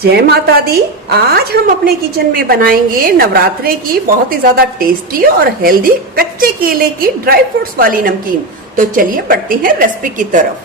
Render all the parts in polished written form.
जय माता दी। आज हम अपने किचन में बनाएंगे नवरात्रे की बहुत ही ज्यादा टेस्टी और हेल्दी कच्चे केले की ड्राई फ्रूट्स वाली नमकीन। तो चलिए बढ़ते हैं रेसिपी की तरफ।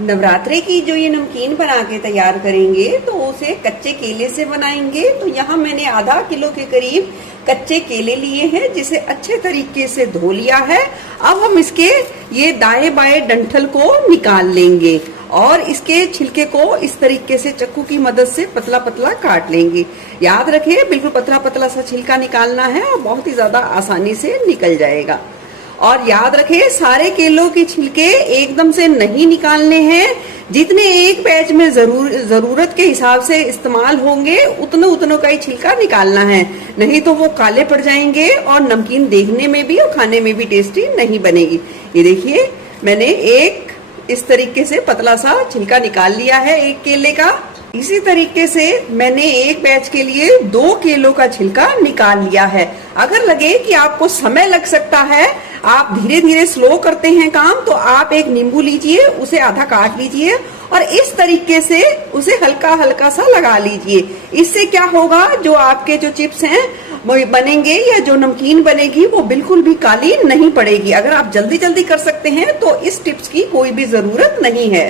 नवरात्रे की जो ये नमकीन बना के तैयार करेंगे तो उसे कच्चे केले से बनाएंगे। तो यहाँ मैंने आधा किलो के करीब कच्चे केले लिए हैं, जिसे अच्छे तरीके से धो लिया है। अब हम इसके ये दाएं बाएं डंठल को निकाल लेंगे और इसके छिलके को इस तरीके से चाकू की मदद से पतला पतला काट लेंगे। याद रखिए बिल्कुल पतला पतला सा छिलका निकालना है और बहुत ही ज्यादा आसानी से निकल जाएगा। और याद रखिए सारे केलों के छिलके एकदम से नहीं निकालने हैं। जितने एक बैच में जरूरत के हिसाब से इस्तेमाल होंगे उतनों का ही छिलका निकालना है, नहीं तो वो काले पड़ जाएंगे और नमकीन देखने में भी और खाने में भी टेस्टी नहीं बनेगी। ये देखिए मैंने एक इस तरीके से पतला सा छिलका निकाल लिया है एक केले का। इसी तरीके से मैंने एक बैच के लिए 2 केलों का छिलका निकाल लिया है। अगर लगे कि आपको समय लग सकता है, आप धीरे धीरे स्लो करते हैं काम, तो आप एक नींबू लीजिए, उसे आधा काट लीजिए और इस तरीके से उसे हल्का हल्का सा लगा लीजिए। इससे क्या होगा, जो आपके जो चिप्स हैं वो बनेंगे या जो नमकीन बनेगी वो बिल्कुल भी काली नहीं पड़ेगी। अगर आप जल्दी जल्दी कर सकते हैं तो इस टिप्स की कोई भी जरूरत नहीं है।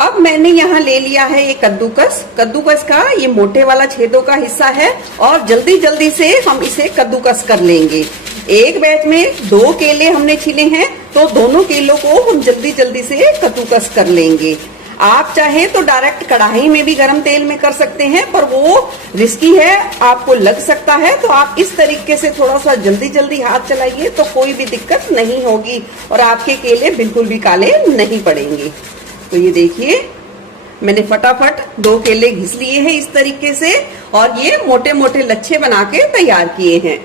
अब मैंने यहाँ ले लिया है ये कद्दूकस। कद्दूकस का ये मोटे वाला छेदों का हिस्सा है और जल्दी जल्दी से हम इसे कद्दूकस कर लेंगे। एक बैच में 2 केले हमने छीले हैं, तो दोनों केलों को हम जल्दी जल्दी से कद्दूकस कर लेंगे। आप चाहे तो डायरेक्ट कढ़ाई में भी गरम तेल में कर सकते हैं, पर वो रिस्की है, आपको लग सकता है। तो आप इस तरीके से थोड़ा सा जल्दी जल्दी हाथ चलाइए तो कोई भी दिक्कत नहीं होगी और आपके केले बिल्कुल भी काले नहीं पड़ेंगे। तो ये देखिए मैंने फटाफट 2 केले घिस लिए हैं इस तरीके से और ये मोटे मोटे लच्छे बना के तैयार किए हैं।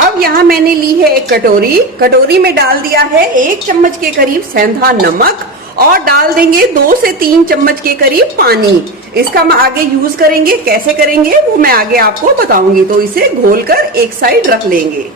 अब यहाँ मैंने ली है एक कटोरी। कटोरी में डाल दिया है 1 चम्मच के करीब सेंधा नमक और डाल देंगे 2 से 3 चम्मच के करीब पानी। इसका हम आगे यूज करेंगे, कैसे करेंगे वो मैं आगे आपको बताऊंगी। तो इसे घोलकर एक साइड रख लेंगे।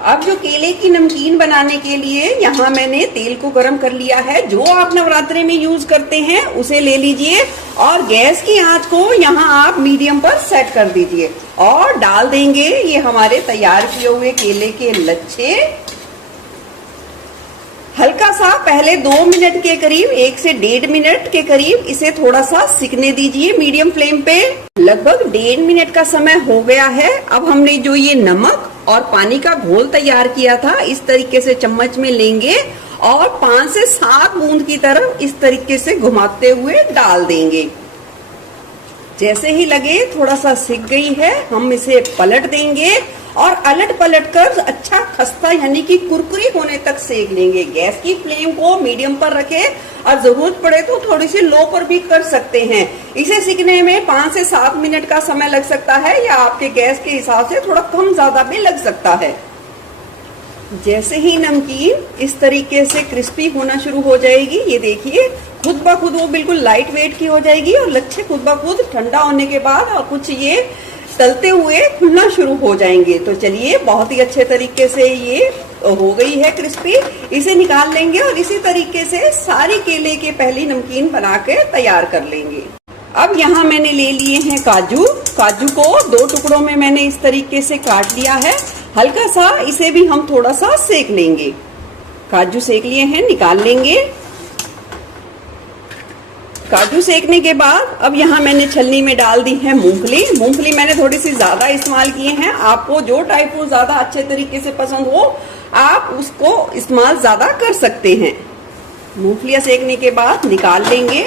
अब जो केले की नमकीन बनाने के लिए यहाँ मैंने तेल को गरम कर लिया है। जो आप नवरात्रे में यूज करते हैं उसे ले लीजिए और गैस की आंच को यहाँ आप मीडियम पर सेट कर दीजिए और डाल देंगे ये हमारे तैयार किए हुए केले के लच्छे। हल्का सा पहले 2 मिनट के करीब 1 से 1.5 मिनट के करीब इसे थोड़ा सा सिकने दीजिए मीडियम फ्लेम पे। लगभग 1.5 मिनट का समय हो गया है। अब हमने जो ये नमक और पानी का घोल तैयार किया था इस तरीके से चम्मच में लेंगे और 5 से 7 बूंद की तरफ इस तरीके से घुमाते हुए डाल देंगे। जैसे ही लगे थोड़ा सा सिक गई है, हम इसे पलट देंगे और अलट पलट कर अच्छा खस्ता यानी कि कुरकुरी होने तक सेक लेंगे। गैस की फ्लेम को मीडियम पर रखें और जरूरत पड़े तो थोड़ी सी लो पर भी कर सकते हैं। इसे सीखने में 5 से 7 मिनट का समय लग सकता है या आपके गैस के हिसाब से थोड़ा कम ज्यादा भी लग सकता है। जैसे ही नमकीन इस तरीके से क्रिस्पी होना शुरू हो जाएगी, ये देखिए खुद ब खुद वो बिल्कुल लाइट वेट की हो जाएगी और लच्छे खुद ब खुद ठंडा होने के बाद और कुछ ये तलते हुए खुलना शुरू हो जाएंगे। तो चलिए बहुत ही अच्छे तरीके से ये हो गई है क्रिस्पी। इसे निकाल लेंगे और इसी तरीके से सारी केले के पहली नमकीन बना के तैयार कर लेंगे। अब यहाँ मैंने ले लिए हैं काजू। काजू को 2 टुकड़ों में मैंने इस तरीके से काट लिया है। हल्का सा इसे भी हम थोड़ा सा सेक लेंगे। काजू सेक लिए हैं, निकाल लेंगे। काजू सेकने के बाद अब यहाँ मैंने छलनी में डाल दी है मूंगफली। मूंगफली मैंने थोड़ी सी ज्यादा इस्तेमाल किए हैं। आपको जो टाइप को ज्यादा अच्छे तरीके से पसंद हो आप उसको इस्तेमाल ज्यादा कर सकते हैं। मूंगफलियां सेकने के बाद निकाल लेंगे।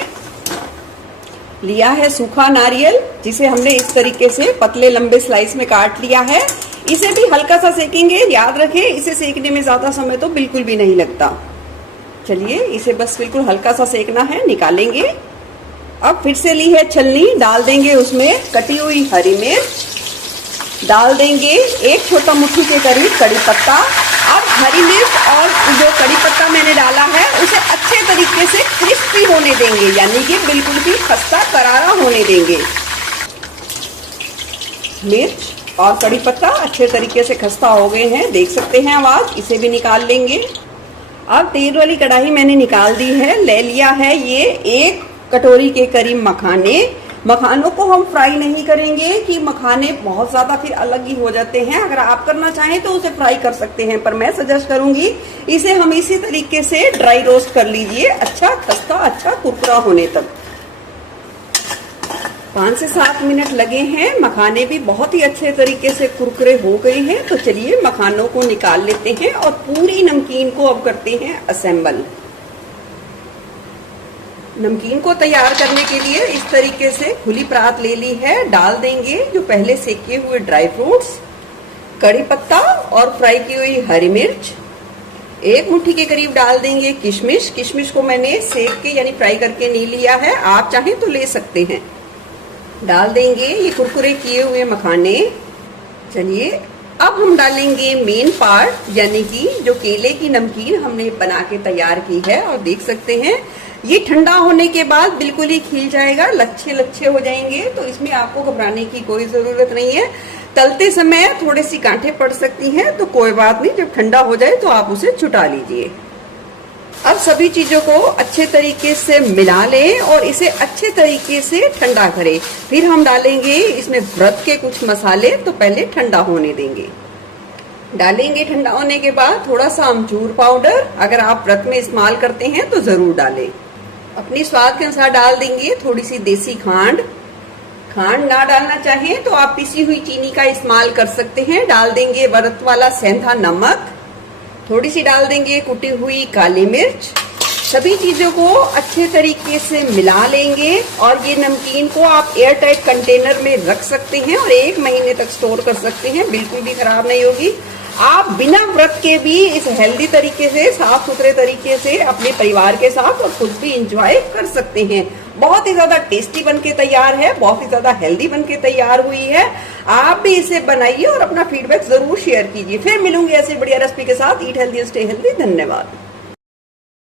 लिया है सूखा नारियल, जिसे हमने इस तरीके से पतले लंबे स्लाइस में काट लिया है। इसे भी हल्का सा सेकेंगे। याद रखें इसे सेकने में ज्यादा समय तो बिल्कुल भी नहीं लगता। चलिए इसे बस बिल्कुल हल्का सा सेकना है, निकालेंगे। अब फिर से ली है छलनी, डाल देंगे उसमें कटी हुई हरी मिर्च, डाल देंगे 1 छोटा मुट्ठी के करीब कड़ी पत्ता। अब हरी मिर्च और जो कड़ी पत्ता मैंने डाला है उसे अच्छे तरीके से क्रिस्पी होने देंगे, यानी कि बिल्कुल भी खस्ता करारा होने देंगे। मिर्च और कड़ी पत्ता अच्छे तरीके से खस्ता हो गए हैं, देख सकते हैं आवाज। इसे भी निकाल लेंगे। अब तेल वाली कढ़ाई मैंने निकाल दी है। ले लिया है ये 1 कटोरी के करीब मखाने। मखानों को हम फ्राई नहीं करेंगे कि मखाने बहुत ज्यादा फिर अलग ही हो जाते हैं। अगर आप करना चाहें तो उसे फ्राई कर सकते हैं, पर मैं सजेस्ट करूंगी इसे हम इसी तरीके से ड्राई रोस्ट कर लीजिए, अच्छा खस्ता, अच्छा कुरकुरा होने तक। 5 से 7 मिनट लगे हैं। मखाने भी बहुत ही अच्छे तरीके से कुरकुरे हो गए हैं। तो चलिए मखानों को निकाल लेते हैं और पूरी नमकीन को अब करते हैं असेंबल। नमकीन को तैयार करने के लिए इस तरीके से खुली परात ले ली है। डाल देंगे जो पहले सेके हुए ड्राई फ्रूट्स, कड़ी पत्ता और फ्राई की हुई हरी मिर्च। 1 मुट्ठी के करीब डाल देंगे किशमिश। किशमिश को मैंने सेक के यानी फ्राई करके नहीं लिया है, आप चाहें तो ले सकते हैं। डाल देंगे ये कुरकुरे किए हुए मखाने। चलिए अब हम डालेंगे मेन पार्ट, यानी कि जो केले की नमकीन हमने बना के तैयार की है। और देख सकते हैं ये ठंडा होने के बाद बिल्कुल ही खिल जाएगा, लच्छे लच्छे हो जाएंगे। तो इसमें आपको घबराने की कोई जरूरत नहीं है। तलते समय थोड़ी सी गांठें पड़ सकती हैं, तो कोई बात नहीं, जब ठंडा हो जाए तो आप उसे छुटा लीजिए। अब सभी चीजों को अच्छे तरीके से मिला लें और इसे अच्छे तरीके से ठंडा करें। फिर हम डालेंगे इसमें व्रत के कुछ मसाले, तो पहले ठंडा होने देंगे। डालेंगे ठंडा होने के बाद थोड़ा सा अमचूर पाउडर, अगर आप व्रत में इस्तेमाल करते हैं तो जरूर डालें। अपने स्वाद के अनुसार डाल देंगे थोड़ी सी देसी खांड। खांड ना डालना चाहें तो आप पिसी हुई चीनी का इस्तेमाल कर सकते हैं। डाल देंगे व्रत वाला सेंधा नमक, थोड़ी सी डाल देंगे कुटी हुई काली मिर्च। सभी चीजों को अच्छे तरीके से मिला लेंगे और ये नमकीन को आप एयर टाइट कंटेनर में रख सकते हैं और 1 महीने तक स्टोर कर सकते हैं, बिल्कुल भी खराब नहीं होगी। आप बिना व्रत के भी इस हेल्दी तरीके से, साफ सुथरे तरीके से अपने परिवार के साथ और खुद भी इंजॉय कर सकते हैं। बहुत ही ज्यादा टेस्टी बनके तैयार है, बहुत ही ज्यादा हेल्दी बनके तैयार हुई है। आप भी इसे बनाइए और अपना फीडबैक जरूर शेयर कीजिए। फिर मिलूंगी ऐसे बढ़िया रेसिपी के साथ। Eat healthy, stay healthy. धन्यवाद।